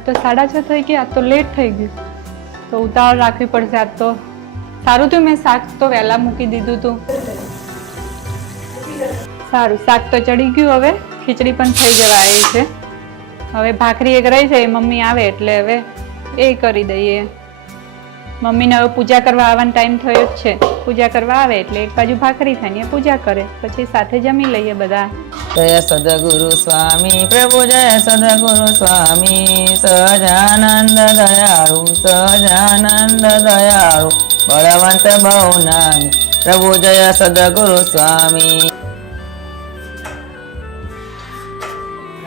આજ તો સાડા છ થઈ ગયા, આજ તો લેટ થઈ ગયું. તો ઉતાવળ રાખવી પડશે આજ તો. સારું થયું મેં શાક તો વહેલા મૂકી દીધું હતું સારું, શાક તો ચડી ગયું હવે, ખીચડી પણ થઈ જવા આવી છે. હવે ભાખરી એક રહી છે એ મમ્મી આવે એટલે હવે એ કરી દઈએ. મમ્મીને હવે પૂજા કરવા આવવાનો ટાઈમ થયો જ છે. પૂજા કરવા આવે એટલે એક બાજુ ભાખરી ખાઈને પૂજા કરે પછી સાથે જમી લઈએ બધા. જય સદગુરુ સ્વામી પ્રભુ જય સદગુરુ સ્વામી. સહજાનંદ દયાળુ સહજાનંદ દયાળુ બળવંત બહુ નામી. પ્રભુ જય સદગુરુ સ્વામી.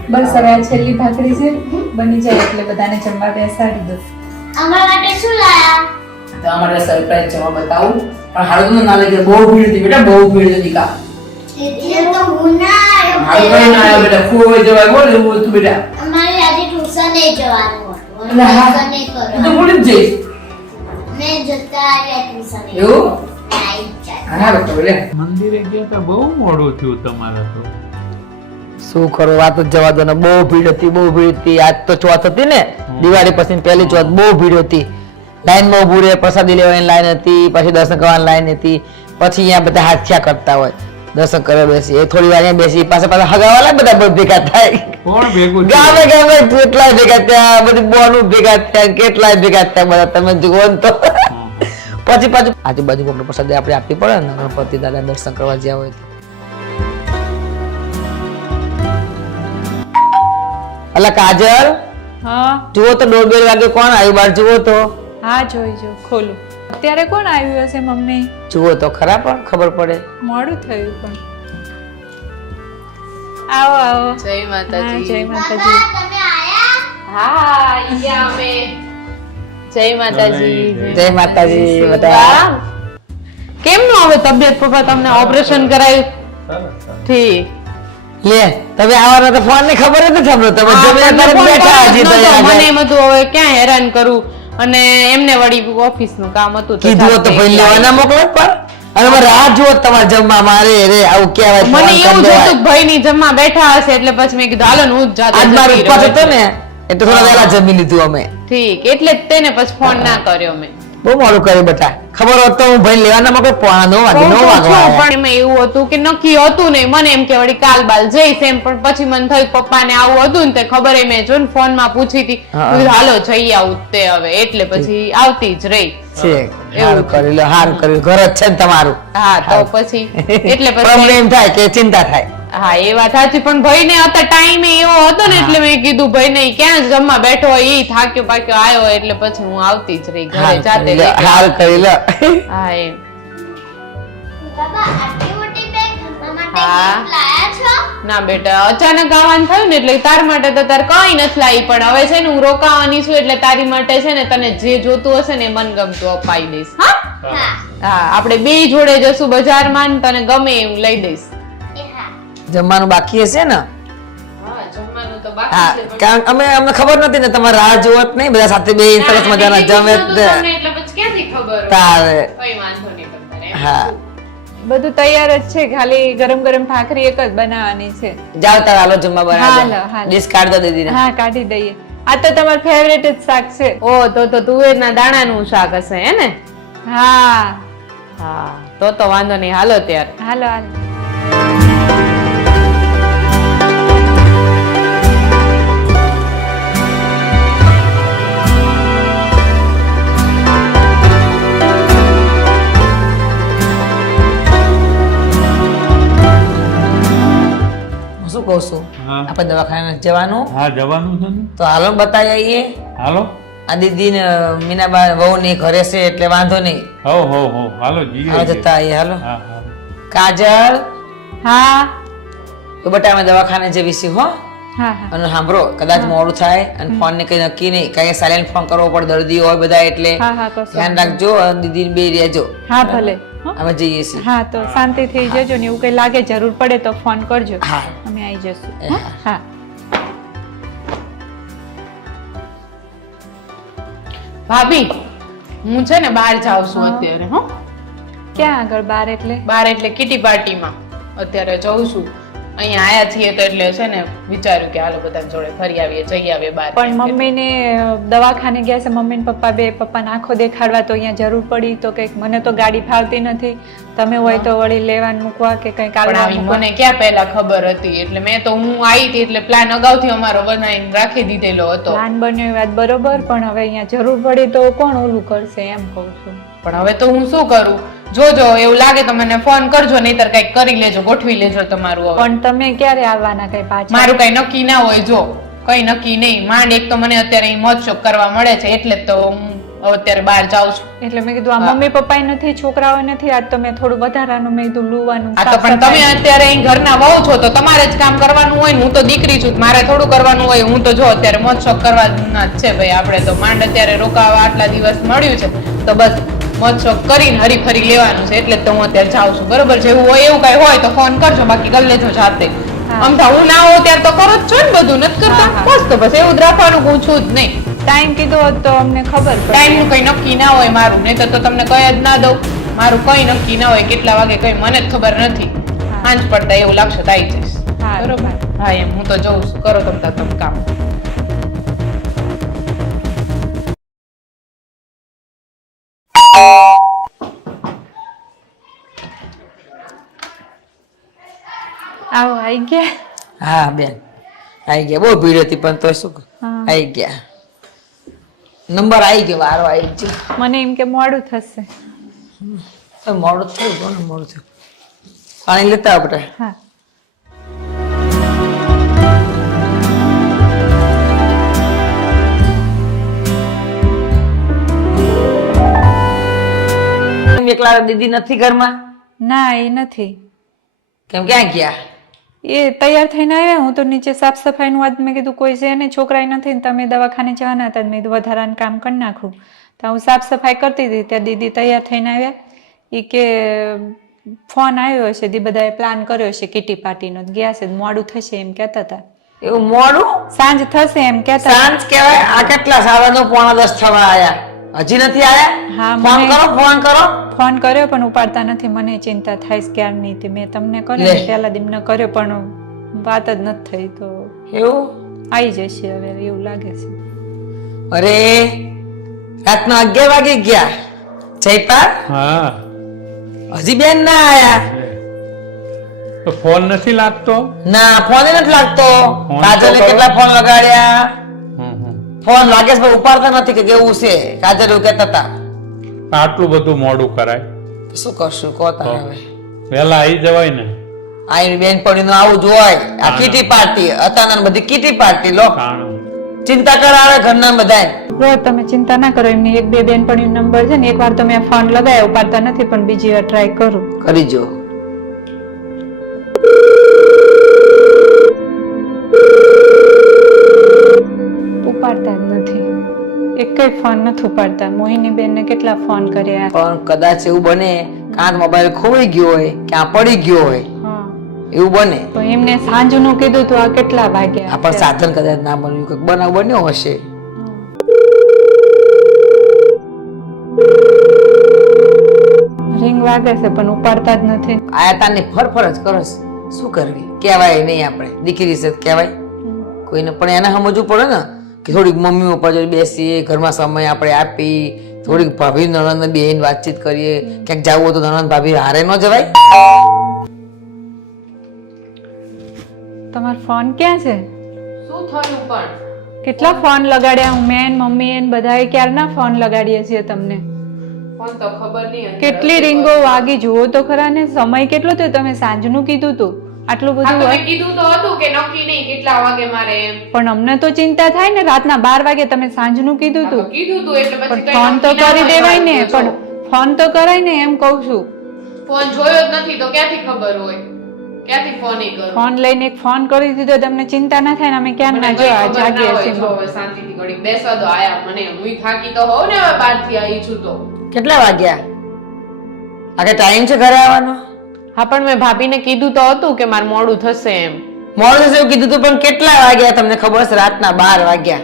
બસ હવે આ છેલ્લી ભાખરી છે બની જાય એટલે બધાને જમવા બેસાડી દો. અમારા માટે શું લાયા? તો માટે સરપ્રાઈઝ જમા બતાવું. પણ હારું ના લાગે બહુ ભીડ હતી બેટા બહુ ભીડ હતી કા. એટલે તો હું ના આવ્યો. હારું કઈ ના આવ્યો બેટા ખોવાઈ જવાય બોલ એવું હતું બેટા. અમારે આજે ટ્યુશને જવાનું હતું ટ્યુશને તું તો કરો ભૂલી જ જઈશ. મેં જતા આવ્યા ટ્યુશન એવું? તો મંદિરે ગયા તા બહુ મોડું થયું તમારે તો. શું કરો વાત જ જવા દો ને બહુ ભીડ હતી બહુ ભીડ હતી. આજ તો ચોથ હતી ને દિવાળી પછી પહેલી ચોથ બહુ ભીડ હતી. લાઈનમાં ઊભું રહે પ્રસાદી લેવાની લાઈન હતી પછી દર્શન કરવાની લાઈન હતી પછી અહીંયા બધા હાથિયા કરતા હોય. દર્શન કરવા બેસી એ થોડી વાર અહીંયા બેસી પાસે પાછા હગાવાલા બધા બધા ભેગા થાય. કોણ ભેગું ગામે ગામે કેટલાય ભેગા થયા બધી બોનું ભેગા થયા કેટલાય ભેગા થયા બધા તમે જુઓ તો. પછી પાછું આજુબાજુ આપણે પ્રસાદી આપણે આપવી પડે ને ગણપતિ દાદા દર્શન કરવા જ્યાં હોય તો અલા કાજલ હા. જુઓ તો દોઢ બે વાગે કોણ આવ્યું? બાર જુઓ તો. હા જોઈ જો ખોલું. અત્યારે કોણ આવ્યું હશે મમ્મી? જુઓ તો ખરા પણ ખબર પડે. મોડું થયું પણ. આવો આવો. જય માતાજી. જય માતાજી. તમે હા અહીંયા અમે. જય માતાજી. જય માતાજી. બધા. કેમનું હવે તબિયત પપ્પા તમને ઓપરેશન કરાયું? ઠીક. લે તમે આવવાના તો ફોનની ખબર જ નથી અમને તમે બેઠા હજી તો મને એમ હતું હવે ક્યાં હેરાન કરું? અને એમને વળી ઓફિસનું કામ હતું કીધું તો ભાઈ લેવાના મોકલો પણ. અને અમે રાહ જુઓ તમારે જમવા મારે રે આવું કહેવાય મને એવું જ હતું ભાઈ ની જમવા બેઠા હશે એટલે પછી મેં કીધું હાલો હું જ જાતે આજ મારો જતી ઉપવાસ હતો ને એટલે થોડા વહેલા જમી લીધું અમે. ઠીક એટલે જ તેને પછી ફોન ના કર્યો મેં. બહુ મોડું કર્યું બેટા. ખબર હોત તો હું ભાઈ લેવાના મોકલો પોણા નવ વાગે નો વાગવા પણ એમાં એવું હતું કે નક્કી હતું નહીં. મને એમ કે વળી કાલ બાલ જઈશ એમ પણ પછી મને થયું પપ્પાને આવું હતું ને તે ખબર એ મેં જો ને ફોનમાં પૂછી હતી. મેં હાલો જઈ આવું તે હવે. એટલે પછી આવતી જ રહી. છે. સારું કર્યું હારું કર્યું. ઘર જ છે ને તમારું. હા તો પછી એટલે પછી એમ થાય કે ચિંતા થાય. હા એ વાત સાચી પણ ભાઈ ને હતા ટાઈમ એવો હતો ને એટલે મેં કીધું ભાઈ ને ક્યાં જમવા બેઠો હોય ઈ થાક્યો પાક્યો આવ્યો એટલે પછી હું આવતી જ રહી ઘરે જાતે હાલ કર્યું લે. હા છો? ના બેટા અચાનક આવવાનું થયું ને એટલે તાર માટે તો તાર કઈ નથી લાવી પણ હવે છે ને હું રોકાવાની છું એટલે તારી માટે છે ને તને જે જોતું હશે ને એ મનગમતું અપાઈ દઈશ હા? હા. આપણે બે જોડે જશું બજારમાં તને ગમે એવું લઈ દઈશ. એ જમવાનું બાકી હશે ને? હા કારણ અમે અમને ખબર નથી ને તમારે રાહ જોવત નહીં બધા સાથે બે સરસ મજાના જમે? તારે. હા. બધું તૈયાર જ છે ખાલી ગરમ ગરમ ભાખરી એક જ બનાવવાની છે. જાવ તાર હાલો જમવા હાલો, બનાવજો હાલો. કાઢ દો દીદી હા કાઢી દઈએ. આ તો તમારું ફેવરેટ જ શાક છે. ઓ તો તો તુવેરના દાણાનું શાક હશે હે ને? હા. હા તો તો વાંધો નહીં. હાલો ત્યારે. હાલો હાલો. શું કહું છું? હા. આપણે દવાખાને જવાનું. હા જવાનું છે ને. તો હાલો બતાવી આવીએ. હાલો. આ દીદી ને મીનાબા વહુ ની ઘરે છે એટલે વાંધો નહીં. હો હો હો. હાલો જઈએ હા જતા આવીએ હાલો. હા હા. કાજલ? હા. તો બટા અમે દવાખાને જવી છીએ હો. હા હા. અને સાંભળો કદાચ મોડું થાય અને ફોન ને કઈ નક્કી નહીં. કઈ સાયલેન્ટ ફોન કરવો પડે દર્દીઓ હોય બધા એટલે હા હા કશો ધ્યાન રાખજો અને દીદી બે રહેજો. હા ભલે? અમે જઈએ છીએ. હા તો શાંતિ થઈ જજો ને એવું કઈ લાગે જરૂર પડે તો ફોન કરજો. હા. અમે આવી જશું. હા. ભાભી હું છે ને બહાર જાઉં છું અત્યારે હો. ક્યાં આગળ બાર એટલે? બહાર એટલે કિટી પાર્ટીમાં અત્યારે જઉં છું. અહીંયા આયા છીએ તો એટલે છે ને વિચાર્યું કે હાલો બધા જોડે ફરી આવીએ જઈ આવીએ બહાર. પણ મમ્મીને દવાખાને ગયા છે મમ્મી ને પપ્પા બે પપ્પાને આંખો દેખાડવા તો અહીંયા જરૂર પડી તો કંઈક મને તો ગાડી ફાવતી નથી. તમે હોય તો વળી લેવાનું મૂકવા કે કંઈક આવી મને ક્યાં પહેલા ખબર હતી? એટલે મેં તો હું આવી હતી એટલે પ્લાન અગાઉથી અમારો બનાવીને રાખી દીધેલો હતો. પ્લાન બન્યો વાત બરોબર પણ હવે અહીંયા જરૂર પડી તો કોણ ઓલું કરશે એમ કહું છું. પણ હવે તો હું શું કરું? જોજો એવું લાગે તો મને ફોન કરજો નહીતર કંઈક કરી લેજો ગોઠવી લેજો તમારું હવે. પણ તમે ક્યારે આવવાના કઈ પાછા? મારું કઈ નક્કી ના હોય જો. કઈ નક્કી નહીં. માંડ એક તો મને અત્યારે અહીં મોજ શોખ કરવા મળે છે એટલે જ તો હું અત્યારે બહાર જાઉં છું. એટલે મેં કીધું આ મમ્મી પપ્પા નથી છોકરાઓ નથી આજ તો મેં થોડું વધારાનું મેં કીધું લુવાનું આ તો પણ તમે અત્યારે અહીં ઘરના વહુ છો તો તમારે જ કામ કરવાનું હોય ને હું તો દીકરી છું મારે થોડું કરવાનું હોય હું તો જો અત્યારે મોજ શોખ કરવાના જ છે ભાઈ. આપણે તો માંડ અત્યારે રોકાવા આટલા દિવસ મળ્યું છે તો બસ. શોખ કરીને હરી ફરી લેવાનું છે એટલે તો હું અત્યારે જાઉં છું. બરોબર? જેવું હોય એવું કઈ હોય તો ફોન કરજો. બાકી કરી લેજો જાતે. આમ તો હું ના હોઉં ત્યારે તો કરો જ છો ને બધું. નથી કરતા. બસ તો બસ. એવું જ રાખવાનું હું છું જ નહીં. ટાઈમ કીધો હોત તો અમને ખબર ટાઈમનું કઈ નક્કી ના હોય મારું. નહીં તો તમને કઈ જ ના દઉં. મારું કઈ નક્કી ના હોય. કેટલા વાગે કઈ મને જ ખબર નથી. સાંજ પડતા એવું લાગશે તો આવી જઈશ. બરોબર? હા. એમ. હું તો જઉં છું. કરો તમતા તમે તમ કામ. આવો આવી ગયા? હા બેન. આવી ગયા. બહુ ભીડ હતી પણ તો શું આવી ગયા. નંબર આવી ગયો વારો આવી ગયો. મને એમ કે મોડું થશે. તો મોડું થયું કોને મોડું થયું? પાણી લેતા આપણે હા. એકલા દીદી નથી ઘરમાં? ના એ નથી. કેમ ક્યાં ગયા? એ તૈયાર થઈને આવ્યા. હું તો નીચે સાફ સફાઈનું વાત મેં કીધું કોઈ છે ને છોકરાએ નથી ને તમે દવાખાને જવાના હતા મેં કીધું વધારાનું કામ કરી નાખું. તો હું સાફ સફાઈ કરતી હતી. ત્યાં દીદી તૈયાર થઈને આવ્યા. એ કે ફોન આવ્યો હશે દી બધાએ પ્લાન કર્યો હશે કિટી પાર્ટીનો. ગયા છે મોડું થશે એમ કહેતા હતા. એવું મોડું? સાંજ થશે એમ કહેતા હતા. સાંજ કહેવાય આ કેટલા સાડા નો પોણા દસ થવા આયા. હજી નથી આવ્યા હા, ફોન મને- કરો ફોન કરો. ફોન કર્યો પણ ઉપાડતા નથી. મને ચિંતા થાય છે ક્યારની તે મેં તમને કર્યો લે. પહેલા દિન કર્યો પણ વાત જ નથી થઈ તો એવું? આવી જશે હવે એવું લાગે છે. અરે રાતના અગિયાર વાગે ગયા. જયપાલ? હા. હજી બેન ના આયા? તો ફોન નથી લાગતો? ના ફોન નથી લાગતો. ફોન કાજલે કરો. કેટલા ફોન લગાડ્યા. ફોન લાગે છે ઉપાડતા નથી કે કેવું છે? કાજલ એવું કહેતા હતા. આટલું બધું મોડું કરાય. શું કરશું? કહો તારે હવે. વહેલા આવી જવાય ને. આ બેન પડી આવું જોવાય આ કીટી પાર્ટી અતાના બધી કીટી પાર્ટી લો. ચિંતા કરાવે ઘરના બધાય. જો તમે ચિંતા ના કરો એમની એક બે બેનપણી નંબર છે ને એકવાર તમે ફોન લગાવ્યો ઉપાડતા નથી પણ બીજી વાર ટ્રાય કરું. કરી એકેય ફોન નથી ઉપાડતા. મોહિની બેનને કેટલા ફોન કર્યા? પણ કદાચ એવું બને કાં મોબાઈલ ખોવાઈ ગયો હોય ક્યાં પડી ગયો હોય એવું બને. તો એમને સાંજનું કીધું તો આ કેટલા વાગ્યા? આ પણ સાધન કદાચ ના બન્યું કે બનાવ બન્યો હશે. રિંગ વાગે છે પણ ઉપાડતા જ નથી. આયા તારની ફરફર જ કરસ. શું કરવી? કહેવાય નહીં આપણે. દીકરી છે કહેવાય. કોઈને પણ એને સમજવું પડે ને કે થોડીક મમ્મી પપ્પા જોડે બેસીએ ઘરમાં સમય આપણે આપી થોડીક ભાભી નણંદ બેન વાતચીત કરીએ. ક્યાંક જવું હોય તો નણંદ ભાભી હારે ન જવાય. તમારો ફોન ક્યાં છે? શું થયું પણ? કેટલા ફોન લગાડ્યા? હું મેન મમ્મી એન બધાએ ક્યારના ફોન લગાડીએ છીએ તમને? ફોન તો ખબર નહીં કેટલી રિંગો વાગી? જુઓ તો ખરા ને સમય કેટલો થયો? તમે સાંજનું કીધું તું. આટલું બધું તો હોય. કીધું તો હતું કે નક્કી નહીં કેટલા વાગે મારે એમ. પણ અમને તો ચિંતા થાય ને રાતના બાર વાગે તમે સાંજનું કીધું તું કીધું તું એટલે પછી ફોન તો કરી દેવાય ને પણ ફોન તો કરાય ને એમ કહું છું. ફોન જોયો જ નથી તો ક્યાંથી ખબર હોય? ક્યાંથી ફોન લઈને એક ફોન કરી દીધો તમને ચિંતા ના થાય ને અમે ક્યાં ના જો આ જાગીએ છીએ હવે શાંતિથી બેસવા દો આયા મને હું થાકી તો હોઉં ને હવે બહારથી આવી છું તો. કેટલા વાગ્યા? આગળ ટાઈમ છે ઘરે આવવાનો? હા પણ મેં ભાભીને કીધું તો હતું કે મારે મોડું થશે એમ. મોડું થશે એવું કીધું તું પણ કેટલા વાગ્યા તમને ખબર છે? રાતના બાર વાગ્યા.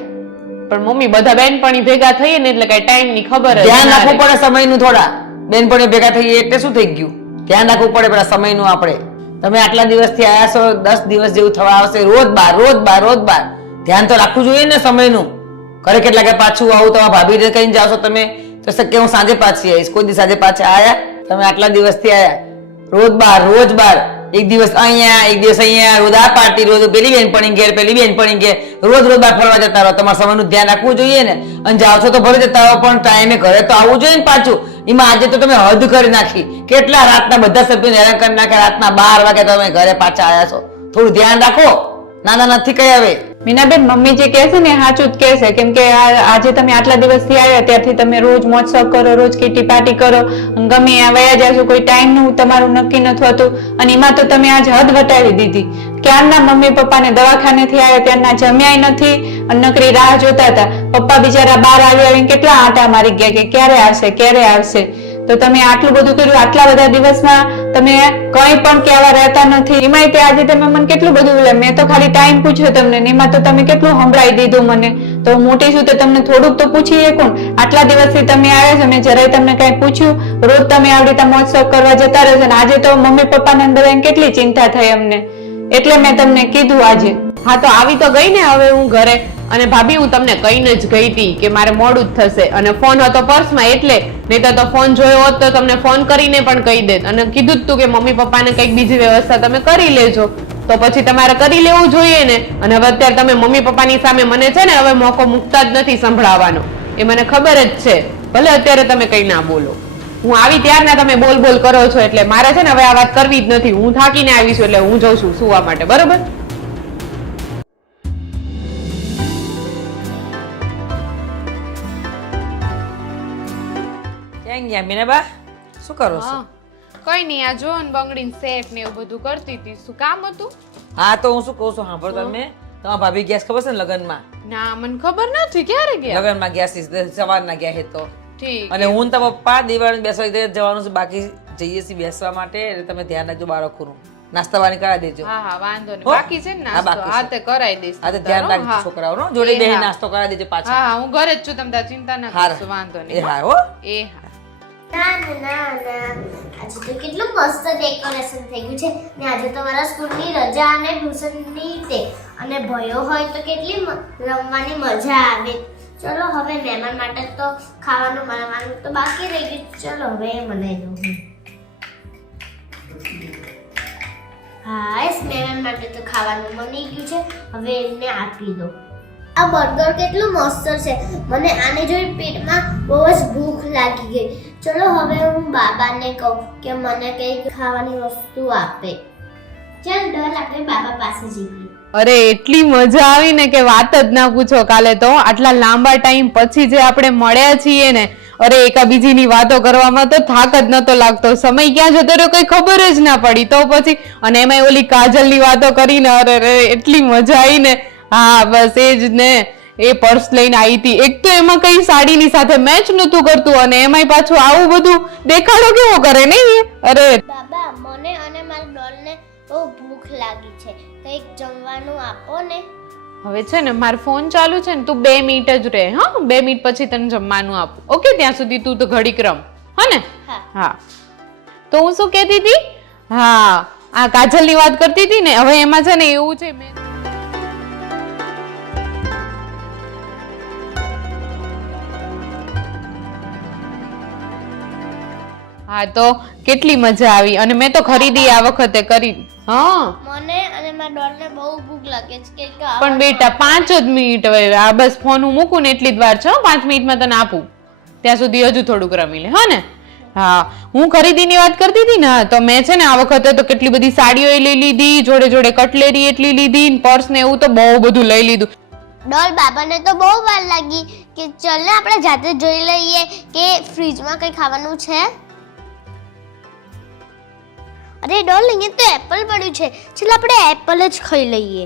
પણ મમ્મી બધા બેનપણી ભેગા થઈએ ને એટલે કઈ ટાઈમની ખબર ધ્યાન રાખવું પડે સમયનું થોડા. બેનપણીઓ ભેગા થઈએ એટલે શું થઈ ગયું? ધ્યાન રાખવું પડે પેલા સમયનું આપણે. તમે આટલા દિવસથી આયા છો દસ દિવસ જેવું થવા આવશે રોજ બાર રોજ બાર રોજ બાર. ધ્યાન તો રાખવું જોઈએ ને સમયનું ઘરે કેટલા કે પાછું આવું તમારા ભાભી કઈ જાઓ છો તમે. તો શક્ય હું સાંજે પાછી આવીશ? કોઈ દી સાંજે પાછા આયા? તમે આટલા દિવસથી આયા. રોજ બાર રોજ બાર. એક દિવસ અહીંયા, એક દિવસ અહીંયા. રોજ આ પાર્ટી, રોજ પેલી બેન પણ ઘેર, પેલી બેન પણ ઘેર. રોજ રોજ બાર ફરવા જતા રહો. તમારા સમયનું ધ્યાન રાખવું જોઈએ ને. અને જાઓ છો તો ભલે જતા રહો, પણ ટાઈમે ઘરે તો આવવું જોઈએ ને પાછું. એમાં આજે તો તમે હદ કરી નાખી. કેટલા રાતના બધા સભ્યોને હેરાન કરી નાખ્યા? રાતના બાર વાગે તમે ઘરે પાછા આવ્યા છો. થોડું ધ્યાન રાખો. નાના નથી કઈ હવે મીનાબેન, મમ્મી જે કહે છે ને સાચું જ કહે છે. કેમ કે આજે તમે આટલા દિવસથી આવ્યા, ત્યારથી તમે રોજ મોજશોખ કરો, રોજ કીટી પાર્ટી કરો, ગમે ત્યાં વયા જાશો, કોઈ ટાઈમનું તમારું નક્કી નથી હોતું. અને એમાં તો તમે આજ હદ વટાવી દીધી. ક્યારના મમ્મી પપ્પાને દવાખાનેથી આવ્યા, ત્યારના જમ્યાય નથી, અને નકરી રાહ જોતા હતા. પપ્પા બિચારા બહાર આવી આવીને કેટલા આંટા મારી ગયા કે ક્યારે આવશે ક્યારે આવશે? તો તમે આટલું બધું કર્યું, આટલા બધા દિવસમાં તમે કંઈ પણ કહેવા રહેતા નથી. એમાંય તે આજે તમે મને કેટલું બધું બોલ્યા? મેં તો ખાલી ટાઈમ પૂછ્યો તમને એમાં તો તમે કેટલું સંભળાઈ દીધું મને. તો મોટી છું તો તમને થોડુંક તો પૂછી ને. આટલા દિવસથી તમે આવ્યા છો, મેં જરાય તમને કઈ પૂછ્યું? રોજ તમે આવી રીતે મહોત્સવ કરવા જતા રહેશો ને આજે તો મમ્મી, પપ્પાને અંદર કેટલી ચિંતા થઈ અમને. એટલે મેં તમને કીધું આજે. હા, તો આવી તો ગઈ ને હવે હું ઘરે. અને ભાભી, હું તમને કહીને જ ગઈ હતી કે મારે મોડું જ થશે. અને ફોન હતો પર્સમાં એટલે નહીં તો ફોન જોયો હોત તો તમને ફોન કરીને પણ કહી દેત. અને કીધું જ તું કે મમ્મી પપ્પાને કંઈક બીજી વ્યવસ્થા તમે કરી લેજો. તો પછી તમારે કરી લેવું જોઈએ ને. અને હવે અત્યારે તમે મમ્મી પપ્પાની સામે મને છે ને હવે મોકો મૂકતા જ નથી સંભળાવવાનો. એ મને ખબર જ છે. ભલે અત્યારે તમે કંઈ ના બોલો. હું આવી ત્યારના તમે બોલ બોલ કરો છો એટલે મારે છે ને હવે આ વાત કરવી જ નથી. હું થાકીને આવી છું એટલે હું જઉં છું સુવા માટે. બરોબર? ક્યાં ગયા. મીનાબા શું કરો છો? કઈ નહીં આ જો ને બંગડીને સેટ ને એવું બધું કરતી હતી. શું કામ હતું? હા તો હું શું કહું છું સાંભળો તમે. તમારા ભાભી ગયા ખબર છે ને લગ્નમાં? ના મને ખબર નથી. ક્યારે ગયા? લગ્નમાં ગયા છે સવારના ગયા હે તો. ઠીક. અને હું તમારા પપ્પા દિવાળી બેસવા જવાનું છે બાકી જઈએ છીએ બેસવા માટે એટલે તમે ધ્યાન રાખજો બાળકોનું નાસ્તા પાણી કરાવી દેજો. હા હા વાંધો નહીં. બાકી છે ને નાસ્તો હા તે કરાવી દઈશ હા તે ધ્યાન રાખજો. છોકરાઓનો. જોડે બેહી નાસ્તો કરાવી દેજો પાછા. હા હા ઘરે જ છું તમે ચિંતા ના કરશો વાંધો એ નહીં હા હો. એ હા. ના ના ના આજે તો કેટલું મસ્ત ડેકોરેશન થઈ ગયું છે. ને આજે તો મારા સ્કૂલની રજા અને ટ્યુશનની તે. અને ભયો હોય તો કેટલી રમવાની મજા આવે. ચલો, હવે મહેમાન માટે તો ખાવાનું બનાવવાનું તો બાકી રહી ગયું. ચલો, હવે મને લો હા. મહેમાન માટે તો ખાવાનું બની ગયું છે. હવે એમને આપી દો. આ બર્ગર કેટલું મસ્ત છે. મને આને જોઈ પેટમાં બહુ જ ભૂખ લાગી ગઈ. ચલો હવે હું બાબાને કહું કે મને કંઈક ખાવાની વસ્તુ આપે. ચાલ, ડર આપણે બાબા પાસે જઈએ. અરે, એટલી મજા આવી ને કે વાત જ ના પૂછો કાલે તો. આટલા લાંબા ટાઈમ પછી જે આપણે મળ્યા છીએ ને, અરે, એકાબીજીની વાતો કરવામાં તો થાક જ નતો લાગતો. સમય ક્યાં જતો રહ્યો કઈ ખબર જ ના પડી. તો પછી, અને એમાં ઓલી કાજલની વાતો કરીને, અરે રે એટલી મજા આવી ને. હા, બસ, એ જ ને. એ પર્સ લઈને આવી હતી. એક તો એમાં કઈ સાડીની સાથે મેચ નતું કરતું અને એમાંય પાછું આવું બધું દેખાડો કેવો કરે નહીં અરે બાબા મને અને મારા ડોલને બહુ ભૂખ લાગી છે. કંઈક જમવાનું આપો ને. હવે છે ને મારો ફોન ચાલુ છે ને તું બે મિનિટ જ રહે હા? બે મિનિટ પછી તને જમવાનું આપું. ઓકે ત્યાં સુધી તું તો ઘડીક રમ. હા ને? હા. હા. તો હું શું કહેતી હતી? હા આ કાજલની વાત કરતી હતી ને હવે એમાં છે ને એવું છે મેં હા તો કેટલી મજા આવી. અને મેં તો ખરીદી આ વખતે કરી. હા. મને અને મારા ડોલને બહુ ભૂખ લાગે છે કે પણ બેટા પાંચ જ મિનિટ હવે આ બસ ફોન હું મૂકું ને એટલી જ વાર છે પાંચ મિનિટમાં તને આપું. ત્યાં સુધી હજુ થોડુંક રમી લે હા ને? હા. હું ખરીદીની વાત કરતી હતી ને તો મેં છે ને આ વખતે તો કેટલી બધી સાડીઓ લઈ લીધી જોડે જોડે કટલેરી એટલી લીધી પર્સ ને એવું તો બહુ બધું લઈ લીધું. ડોલ બાબાને તો બહુ વાર લાગી કે ચલ ને આપણે જાતે જોઈ લઈએ કે ફ્રીજમાં કંઈ ખાવાનું છે? અરે ડોલ એ તો એપલ પડ્યું છે. ચાલ આપણે એપલ જ ખાઈ લઈએ?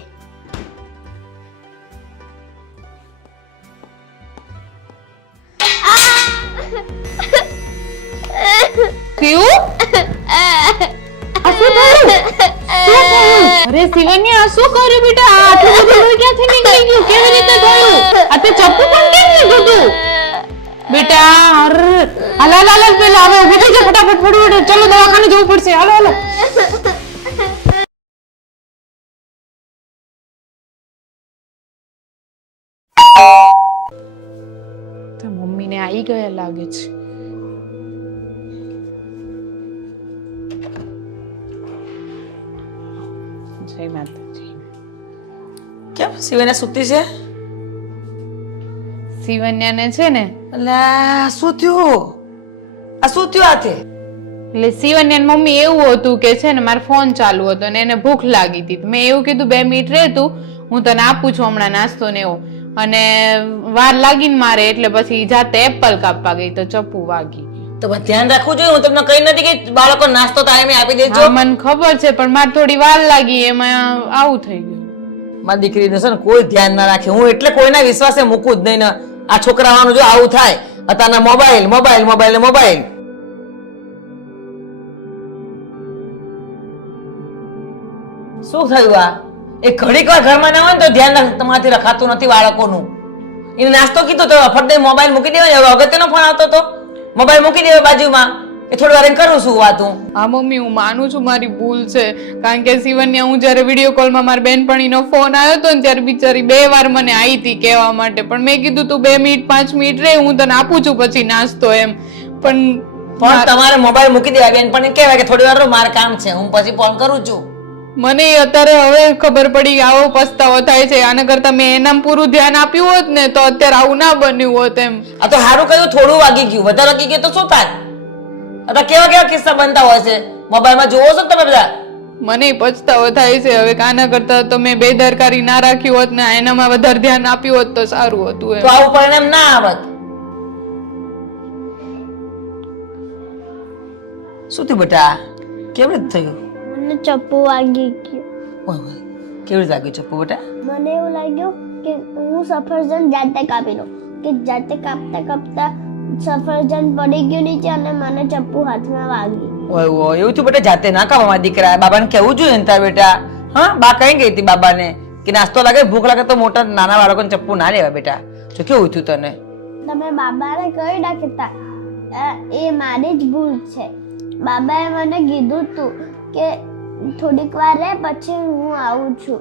અરે શિવન્યા આ શું કર્યું બેટા? આ બધું ફટાફટ ફટાફટ ચલો દવાખાને જવું પડશે. હાલો હાલો. મમ્મીને આવી ગયા લાગે છે. જય માતાજી. કેમ? શિવાને છે? શિવન્યાને છે ને? અલા શું થયું? આ શું થયું આથી? એટલે શિવન્યાની મમ્મી એવું હતું કે છે ને મારો ફોન ચાલુ હતો ને એને ભૂખ લાગી હતી. મેં એવું કીધું બે મિનિટ રહે તું હું તને આપું છું હમણાં નાસ્તો ને એવો. અને વાર લાગીને મારે એટલે પછી જાતે એપલ કાપવા ગઈ તો ચપ્પુ વાગી. તો ધ્યાન રાખવું જોઈએ હું તમને કહી નથી કે બાળકો નાસ્તો ટાઈમે આપી દેજો. મને ખબર છે પણ મારે થોડી વાર લાગી એમાં આવું થઈ ગયું. મારી દીકરીને છે ને કોઈ ધ્યાન ના રાખે. હું એટલે કોઈના વિશ્વાસે મૂકું જ નહીં ને. આ છોકરાવાનું જો આવું થાય અત્યારના મોબાઈલ મોબાઈલ મોબાઈલ મોબાઈલ શું થયું આ? એ ઘડીક વાર ઘરમાં ના હોય ને તો ધ્યાન તમારાથી રખાતું નથી બાળકોનું. એને નાસ્તો કીધો તો ફટ મોબાઈલ મૂકી દેવાય હવે અગત્યનો ફોન આવતો તો? મોબાઈલ મૂકી દેવાય બાજુમાં? એ થોડી વાર કરું છું વાત હું. હા મમ્મી હું માનું છું મારી ભૂલ છે. કારણ કે શિવન્યા હું જ્યારે વીડિયો કોલમાં મારી બેનપણીનો ફોન આવ્યો હતો ને ત્યારે બિચારી બે વાર મને આવી હતી કહેવા માટે. પણ મેં કીધું તું બે મિનિટ પાંચ મિનિટ રે હું તને આપું છું પછી નાસ્તો એમ. પણ પણ તમારે મોબાઈલ મૂકી દેવા બેનપણી કહેવાય કે થોડી વાર મારે કામ છે. હું પછી ફોન કરું છું. મને અત્યારે હવે ખબર પડી કે આવો પસ્તાવો થાય છે. આના કરતા મેં એનામ પૂરું ધ્યાન આપ્યું હોત ને તો અત્યારે આવું ના બન્યું હોત એમ. આ તો સારું કયું થોડું વાગી ગયું. વધારે વાગી ગયું તો શું થાય? આ તો કેવા કેવા કિસ્સા બનતા હોય છે? મોબાઈલમાં જોવો છો તમે બધા? મને પછતાવો થાય છે. હવે કાના કરતા તો મેં બેદરકારી ના રાખી હોત ને એનામાં વધારે ધ્યાન આપ્યું હોત તો સારું હતું તો આવું પરિણામ ના આવત. શું થયું બેટા? કેમ થયું? મને ચપ્પુ વાગી ગયો ઓય ઓય, કેવી લાગ્યું ચપ્પુ બેટા? મને એવું લાગ્યું કે હું સફરજન જાતે કાપી લઉં. કે જાતે કાપતા કાપતા સફરજન પડી ગયું નીચે અને મને ચપ્પુ હાથમાં વાગી. ઓય ઓય એવું થયું બેટા જાતે ના કાપવા મારા દીકરા. બાબાને કેવું જોઈએ ને તાર બેટા? હા બા કઈ ગઈ હતી બાબાને? કે નાસ્તો લાગે? ભૂખ લાગે તો મોટા નાના બાળકોને ચપ્પુ ના લેવા બેટા. જો કેવું થયું તને? તમે બાબાને કહી નાખતા. એ મારી જ ભૂલ છે. બાબાએ મને કીધું તું કે થોડીક વાર રહે પછી હું આવું છું.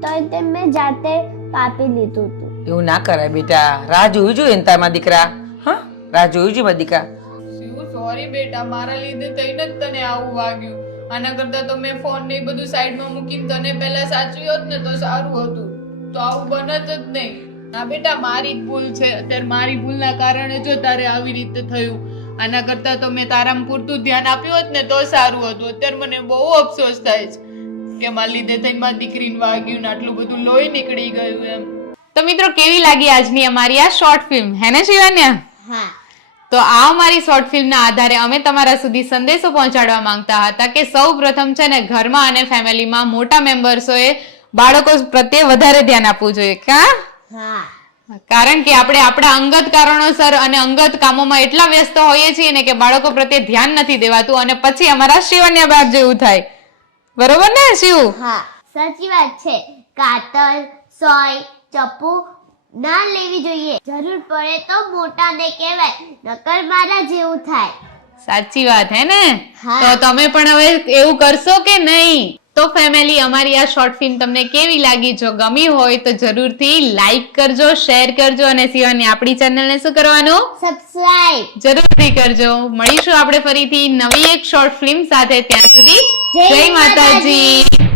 તો તે મેં જાતે પાપી લીધું હતું. એવું ના કરાય બેટા. રાહ જોવી જોઈએ ને તારા દીકરા. હા? રાહ જોવી જોઈએ મારા દીકરા. સોરી બેટા મારા લીધે થઈને જ તને આવું વાગ્યું. આના કરતા તો મેં ફોન ને બધું સાઈડમાં મૂકીને તને પહેલા સાચવ્યો જ ને તો સારું હતું. તો આવું બનત જ નહીં. ના બેટા મારી જ ભૂલ છે. અત્યારે મારી ભૂલના કારણે જો તારે આવી રીતે થયું. આના કરતા તો મેં તારામાં પૂરતું ધ્યાન આપ્યું હોત ને તો સારું હતું. અત્યારે મને બહુ અફસોસ થાય છે કે મારા લીધે થઈને મારી દીકરીને વાગ્યું ને આટલું બધું લોહી નીકળી ગયું એમ. તો મિત્રો કેવી લાગી આજની અમારી આ શોર્ટ ફિલ્મ હે ને શિવાન્યા? હા. તો આ અમારી શોર્ટ ફિલ્મના આધારે અમે તમારા સુધી સંદેશો પહોંચાડવા માંગતા હતા કે સૌ પ્રથમ છે ને ઘરમાં અને ફેમિલીમાં મોટા મેમ્બર્સોએ બાળકો પ્રત્યે વધારે ધ્યાન આપવું જોઈએ. કા હા. કારણ કે આપણે આપણા અંગત કારણોસર અને અંગત કામોમાં એટલા વ્યસ્ત હોઈએ છીએ ને કે બાળકો પ્રત્યે ધ્યાન નથી દેવાતું અને પછી અમારા શિવન્યા બાપ જેવું થાય. બરોબર ને શિવ? હા સાચી વાત છે. કાતર સોય ચપ્પુ ના લેવી જોઈએ. જરૂર પડે તો મોટાને કહેવાય નકર મારા જેવું થાય. સાચી વાત હે ને? તો તમે પણ હવે એવું કરશો કે નહીં? તો ફેમિલી અમારી આ શોર્ટ ફિલ્મ તમને કેવી લાગી? જો ગમી હોય તો જરૂરથી લાઈક કરજો શેર કરજો અને સિવાની આપણી ચેનલને શું કરવાનું? સબસ્ક્રાઇબ જરૂરથી કરજો. મળીશું આપણે ફરીથી નવી એક શોર્ટ ફિલ્મ સાથે ત્યાં સુધી. જય માતાજી.